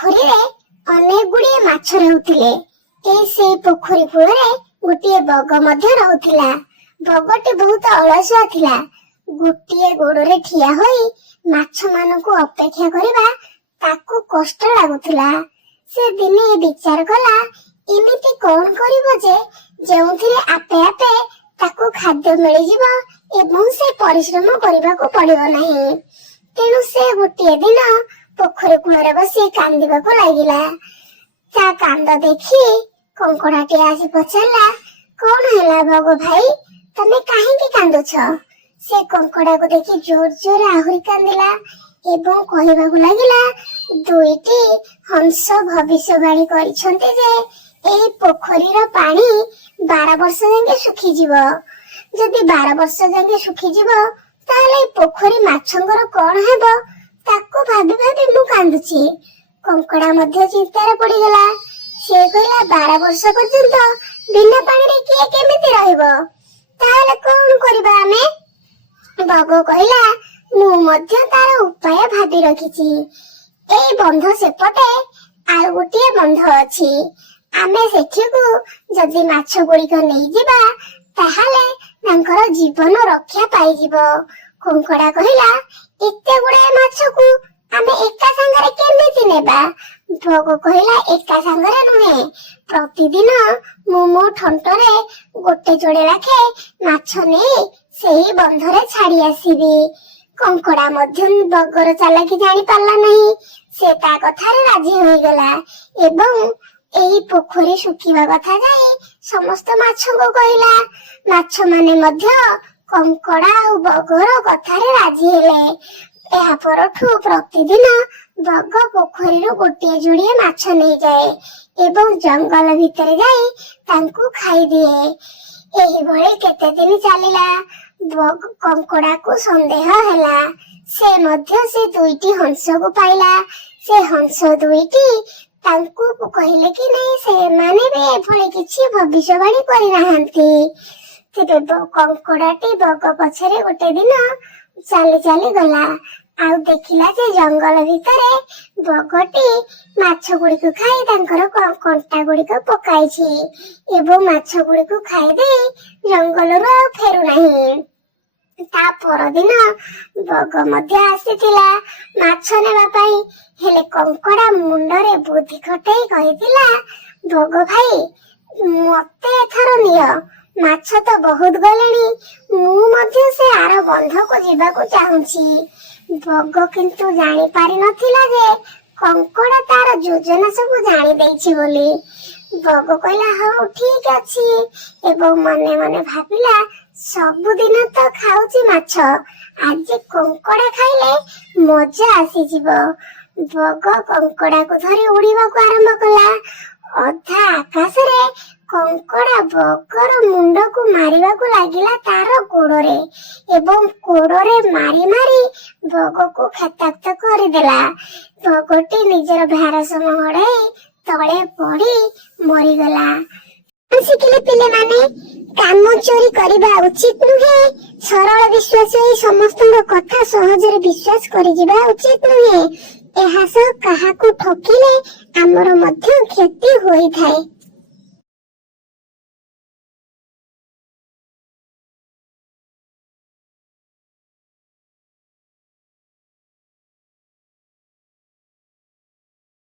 ପୋଖରୀରେ ଅନେକ ଗୁଡିଏ ମାଛ ରହୁଥିଲେ। ସେଇ ପୋଖରୀ କୂଳରେ ଗୋଟିଏ ବଗ ମଧ୍ୟ ରହୁଥିଲା। ବଗଟି ବହୁତ ଅଳସୁଆ ଥିଲା। ଗୋଟିଏ ଗୋଡରେ ଠିଆ ହୋଇ ମାଛ ମାନଙ୍କୁ ଅପେକ୍ଷା କରିବା ତାକୁ କଷ୍ଟ ଲାଗୁଥିଲା। ସେ ଦିନେ ବିଚାର କଲା, ଏମିତି କଣ କରିବ ଯେ ଯେଉଁଥିରେ ଆପେ ଆପେ ତାକୁ ଖାଦ୍ୟ ମିଳିଯିବ ଏବଂ ସେ ପରିଶ୍ରମ କରିବାକୁ ପଡିବ ନାହିଁ। ତେଣୁ ସେ ଗୋଟିଏ ଦିନ ପୋଖରୀ କୂଳରେ ବସି କାନ୍ଦିବାକୁ ଲାଗିଲା। ତା କାନ୍ଦ ଦେଖି କଙ୍କଡାଟି ଆସି ପଚାରିଲା, କଣ ହେଲା ବଗ ଭାଇ, ତମେ କାହିଁକି କାନ୍ଦୁଛ? ସେ କଙ୍କଡାକୁ ଦେଖି ଜୋର ଜୋର ଆହୁରି କାନ୍ଦିଲା ଏବଂ କହିବାକୁ ଲାଗିଲା, ଦୁଇଟି ହଂସ ଭବିଷ୍ୟବାଣୀ କରିଛନ୍ତି ଯେ ଏହି ପୋଖରୀର ପାଣି 12 ବର୍ଷ ଯାକେ ଶୁଖିଯିବ। ଯଦି 12 ବର୍ଷ ଯାକେ ଶୁଖିଯିବ ତାହେଲେ ପୋଖରୀ ମାଛଙ୍କର କଣ ହେବ ତାକୁ ଭାବି ଭାବି ମୁଁ କାନ୍ଦୁଛି। କଙ୍କଡା ମଧ୍ୟ ଚିନ୍ତାରେ ପଡିଗଲା। ସେ କହିଲା, 12 ବର୍ଷ ପର୍ଯ୍ୟନ୍ତ ବିନା ପାଣିରେ କିଏ କେମିତି ରହିବ? ତାହେଲେ କଣ କରିବା ଆମେ? ବଗ କହିଲା, ମୁଁ ମଧ୍ୟ ତାର ଉପାୟ ଭାବି ରଖିଛି। ଏଇ ବନ୍ଧ ସେପଟେ ଆଉ ଗୋଟିଏ ବନ୍ଧ ଅଛି। ଆମେ ସେଠିକୁ ଯଦି ମାଛ ଗୁଡିକ ନେଇଯିବା ତାହେଲେ ତାଙ୍କର ଜୀବନ ରକ୍ଷା ପାଇଯିବ। କଙ୍କଡା କହିଲା, ଏତେ ଗୁଡାଏ ମାଛକୁ ଆମେ ଏକା ସାଙ୍ଗରେ କେମିତି ନେବା? ବଗ କହିଲା, ଏକା ସାଙ୍ଗରେ ନୁହେଁ, ପ୍ରତିଦିନ ମୁଁ ମୋ ଥଣ୍ଟରେ ଗୋଟେ ଯୋଡେ ଲାଖେ ମାଛ ନେଇ ସେହି ବନ୍ଧରେ ଛାଡି ଆସିବି। କଙ୍କଡା ମଧ୍ୟ ବଗର ଚାଲାକି ଜାଣି ପାରିଲା ନାହିଁ। ସେ ତା କଥାରେ ରାଜି ହୋଇଗଲା ଏବଂ ଏହି ପୋଖରୀ ଶୁଖିବା କଥା ଯାଇ ସମସ୍ତ ମାଛଙ୍କୁ କହିଲା। ମାଛ ମାନେ ମଧ୍ୟ କଙ୍କଡା ଆଉ ବଗର କଥାରେ ରାଜି ହେଲେ। ଏହା ପରଠୁ ପ୍ରତିଦିନ ବଗ ପୋଖରୀରୁ ଗୋଟିଏ ଯୋଡିଏ ମାଛ ନେଇଯାଏ ଏବଂ ଜଙ୍ଗଲ ଭିତରେ ଯାଇ ତାଙ୍କୁ ଖାଇଦିଏ। ଏହିଭଳି କେତେ ଦିନ ଚାଲିଲା। କଙ୍କଡାକୁ ସନ୍ଦେହ ହେଲା। ସେ ମଧ୍ୟ ସେ ଦୁଇଟି ହଂସକୁ ପାଇଲା। ସେ ହଂସ ଦୁଇଟି ତାଙ୍କୁ କହିଲେ କି ନାଇଁ, ସେମାନେ ବି ଏଭଳି କିଛି ଭବିଷ୍ୟବାଣୀ କରିନାହାନ୍ତି। ତେବେ କଙ୍କଡାଟି ବଗ ପଛରେ ଗୋଟେ ଦିନ ଚାଲି ଚାଲି ଗଲା ଆଉ ଦେଖିଲା ଯେ ଜଙ୍ଗଲ ଭିତରେ ବଗଟି ମାଛ ଗୁଡିକୁ ଖାଇ ତାଙ୍କର କଣ୍ଟା ଗୁଡିକ ପକାଇଛି ଏବଂ ମାଛ ଗୁଡିକୁ ଖାଇଦେଇ ଜଙ୍ଗଲରୁ ଆଉ ଫେରୁନାହିଁ। ତା ପରଦିନ ବଗ ମଧ୍ୟ ଆସିଥିଲା ମାଛ ନେବା ପାଇଁ। ହେଲେ କଙ୍କଡା ମୁଣ୍ଡରେ ବୁଦ୍ଧି ଖଟେଇ କହିଥିଲା, ବଗ ଭାଇ, ମତେ ଏଥର ନିଅ, ମାଛ ତ ବହୁତ ଗଲେଣି, ମୁଁ ମଧ୍ୟ ସେ ଆର ବନ୍ଧକୁ ଯିବାକୁ ଚାହୁଁଛି। ବଗ କିନ୍ତୁ ଜାଣି ପାରିନଥିଲା ଯେ କଙ୍କଡା ତାର ଯୋଜନା ସବୁ ଜାଣି ଦେଇଛି ବୋଲି। ବଗ କହିଲା, ହଉ ଠିକ ଅଛି, ଏବଂ ମନେ ମନେ ଭାବିଲା, ସବୁଦିନ ତ ଖାଉଛି ମାଛ, ଆଜି କଙ୍କଡା ଖାଇଲେ ମଜା ଆସିଯିବ। ବଗ କଙ୍କଡାକୁ ଧରି ଉଡିବାକୁ ଆରମ୍ଭ କଲା। ଅଧା ଆକାଶରେ କଙ୍କଡା ବଗର ମୁଣ୍ଡକୁ ମାରିବାକୁ ଲାଗିଲା ତାର ଗୋଡରେ ଏବଂ ଗୋଡରେ ମାରି ମାରି ବଗକୁ କ୍ଷତାକ୍ତ କରିଦେଲା। ବଗଟି ନିଜର ଭାରସାମ୍ୟ ହରାଇ ତଳେ ପଡି ମରିଗଲା। ଶିଖିଲେ ପିଲାମାନେ, କାମ ଚୋରି କରିବା ଉଚିତ ନୁହେଁ। ସରଳ ବିଶ୍ୱାସ ହୋଇ ସମସ୍ତଙ୍କ କଥା ସହଜରେ ବିଶ୍ୱାସ କରିଯିବା ଉଚିତ ନୁହେଁ। ଏହା ସହ କାହାକୁ ଠକିଲେ ଆମର ମଧ୍ୟ କ୍ଷତି ହୋଇଥାଏ।